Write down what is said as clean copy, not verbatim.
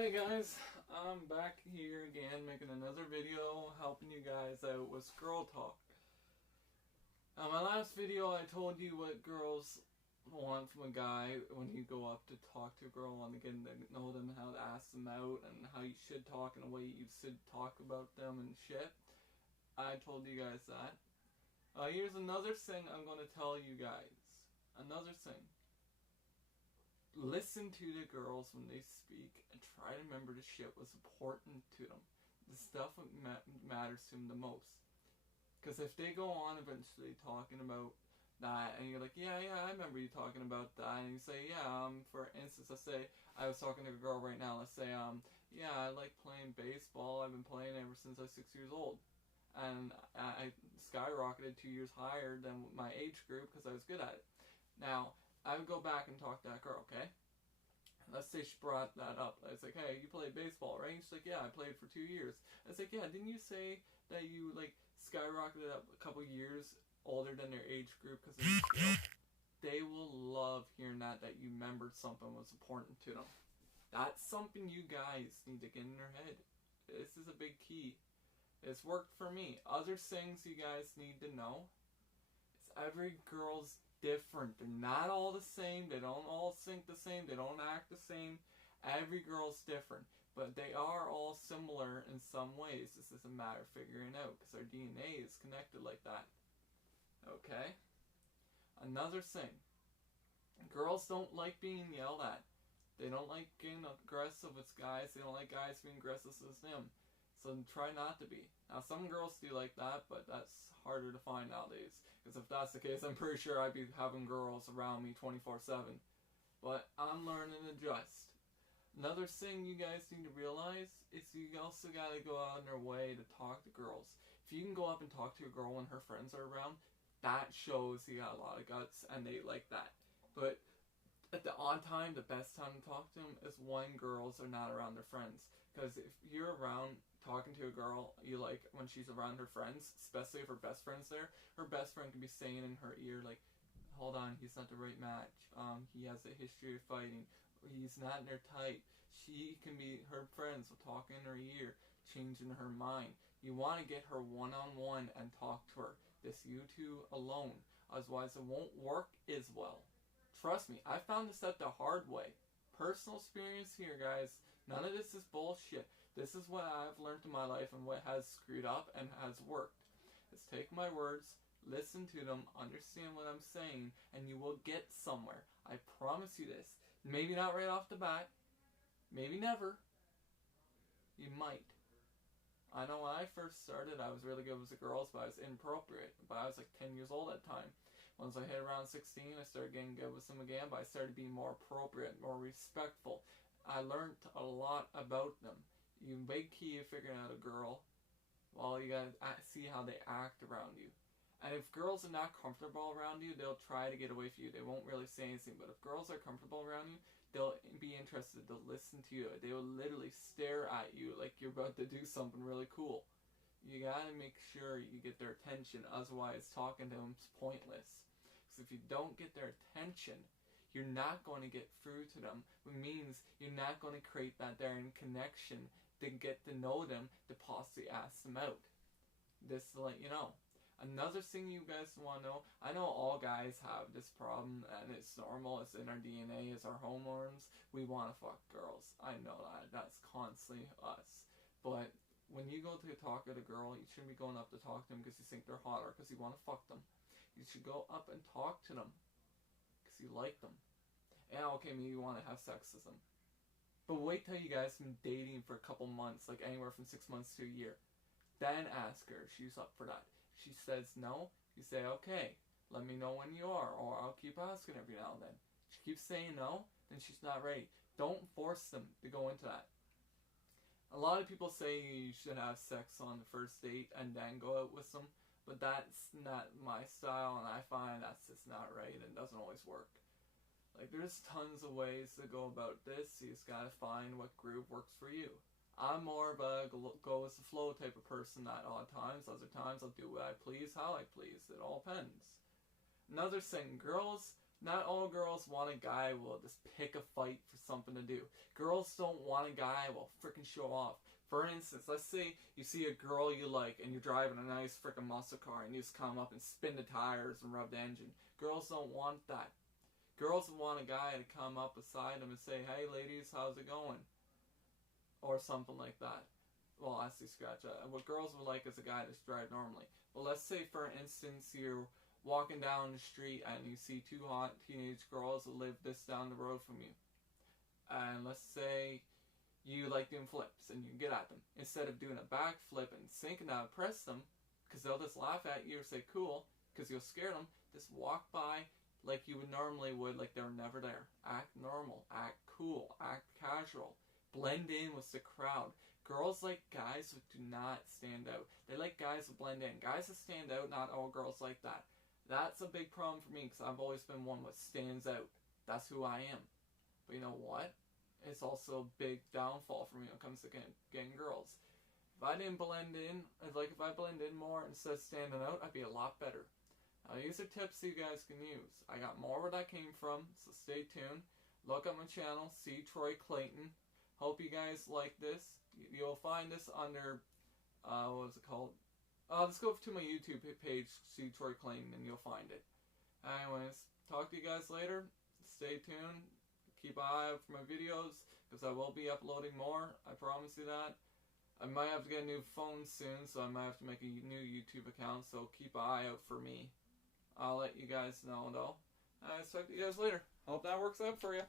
Hey guys, I'm back here again making another video helping you guys out with girl talk. My last video I told you what girls want from a guy when you go up to talk to a girl and get to know them, how to ask them out and how you should talk and the way you should talk about them and shit. I told you guys that. Here's another thing I'm going to tell you guys. Another thing. Listen to the girls when they speak and try to remember the shit what's important to them. The stuff that matters to them the most. Because if they go on eventually talking about that and you're like, yeah, I remember you talking about that, and you say, yeah, for instance, let's say I was talking to a girl right now, let's say, yeah, I like playing baseball, I've been playing ever since I was 6 years old. And I skyrocketed 2 years higher than my age group because I was good at it. Now, I would go back and talk to that girl, okay? Let's say she brought that up. I was like, hey, you played baseball, right? And she's like, yeah, I played for 2 years. I was like, yeah, didn't you say that you, like, skyrocketed up a couple years older than their age group because of your skill? They will love hearing that you remembered something was important to them. That's something you guys need to get in your head. This is a big key. It's worked for me. Other things you guys need to know is every girl's different. They're not all the same. They don't all think the same. They don't act the same. Every girl's different. But they are all similar in some ways. This is a matter of figuring out because our DNA is connected like that. Okay? Another thing. Girls don't like being yelled at. They don't like getting aggressive with guys. They don't like guys being aggressive with them. So try not to be. Now some girls do like that, but that's harder to find nowadays. Because if that's the case, I'm pretty sure I'd be having girls around me 24/7. But I'm learning to adjust. Another thing you guys need to realize is you also gotta go out of their way to talk to girls. If you can go up and talk to a girl when her friends are around, that shows you got a lot of guts and they like that. But at the odd time, the best time to talk to them is when girls are not around their friends. Because if you're around talking to a girl you like when she's around her friends, especially if her best friend's there, her best friend can be saying in her ear like, hold on, he's not the right match. He has a history of fighting. He's not in her type. She can be, her friends will talk in her ear, changing her mind. You want to get her one-on-one and talk to her. This you two alone. Otherwise it won't work as well. Trust me, I found this out the hard way. Personal experience here, guys. None of this is bullshit. This is what I've learned in my life and what has screwed up and has worked. Is take my words, listen to them, understand what I'm saying, and you will get somewhere. I promise you this. Maybe not right off the bat. Maybe never. You might. I know when I first started, I was really good with the girls, but I was inappropriate. But I was like 10 years old at the time. Once I hit around 16, I started getting good with them again, but I started being more appropriate, more respectful. I learned a lot about them. You big key of figuring out a girl, well, you gotta see how they act around you. And if girls are not comfortable around you, they'll try to get away from you. They won't really say anything. But if girls are comfortable around you, they'll be interested. They'll listen to you. They will literally stare at you like you're about to do something really cool. You gotta make sure you get their attention. Otherwise, talking to them is pointless. Because if you don't get their attention, you're not going to get through to them. Which means you're not going to create that darn connection to get to know them, to possibly ask them out. This to let you know. Another thing you guys want to know, I know all guys have this problem and it's normal, it's in our DNA, it's our hormones. We want to fuck girls. I know that. That's constantly us. But when you go to talk to a girl, you shouldn't be going up to talk to them because you think they're hot or because you want to fuck them. You should go up and talk to them because you like them. And okay, maybe you want to have sex with them. But wait till you guys have been dating for a couple months, like anywhere from 6 months to a year. Then ask her if she's up for that. If she says no, you say, okay, let me know when you are, or I'll keep asking every now and then. If she keeps saying no, then she's not ready. Don't force them to go into that. A lot of people say you should have sex on the first date and then go out with them, but that's not my style, and I find that's just not right and doesn't always work. Like, there's tons of ways to go about this. You just gotta find what groove works for you. I'm more of a go with the flow type of person at all times. Other times I'll do what I please, how I please. It all depends. Another thing, girls Not all girls want a guy who will just pick a fight for something to do. Girls don't want a guy who will freaking show off. For instance, let's say you see a girl you like and you're driving a nice freaking muscle car and you just come up and spin the tires and rub the engine. Girls don't want that. Girls want a guy to come up beside them and say, "Hey ladies, how's it going?" Or something like that. Well, actually scratch that. What girls would like is a guy to drive normally. But let's say, for instance, you're walking down the street and you see two hot teenage girls that live this down the road from you. And let's say you like doing flips and you get at them. Instead of doing a backflip and sinking down, press them, because they'll just laugh at you or say cool, because you'll scare them. Just walk by like you would normally would, like they were never there. Act normal, act cool, act casual. Blend in with the crowd. Girls like guys who do not stand out. They like guys who blend in. Guys that stand out, not all girls like that. That's a big problem for me, because I've always been one that stands out. That's who I am. But you know what? It's also a big downfall for me when it comes to getting girls. If I didn't blend in, if I blend in more instead of standing out, I'd be a lot better. Now these are tips you guys can use. I got more where that came from, so stay tuned. Look up my channel, see Troy Clayton. Hope you guys like this. You'll find this under, what was it called? Let's go to my YouTube page, see Troy Clayton, and you'll find it. Anyways, talk to you guys later. Stay tuned. Keep an eye out for my videos, because I will be uploading more. I promise you that. I might have to get a new phone soon, so I might have to make a new YouTube account, so keep an eye out for me. I'll let you guys know, though. I'll talk to you guys later. Hope that works out for you.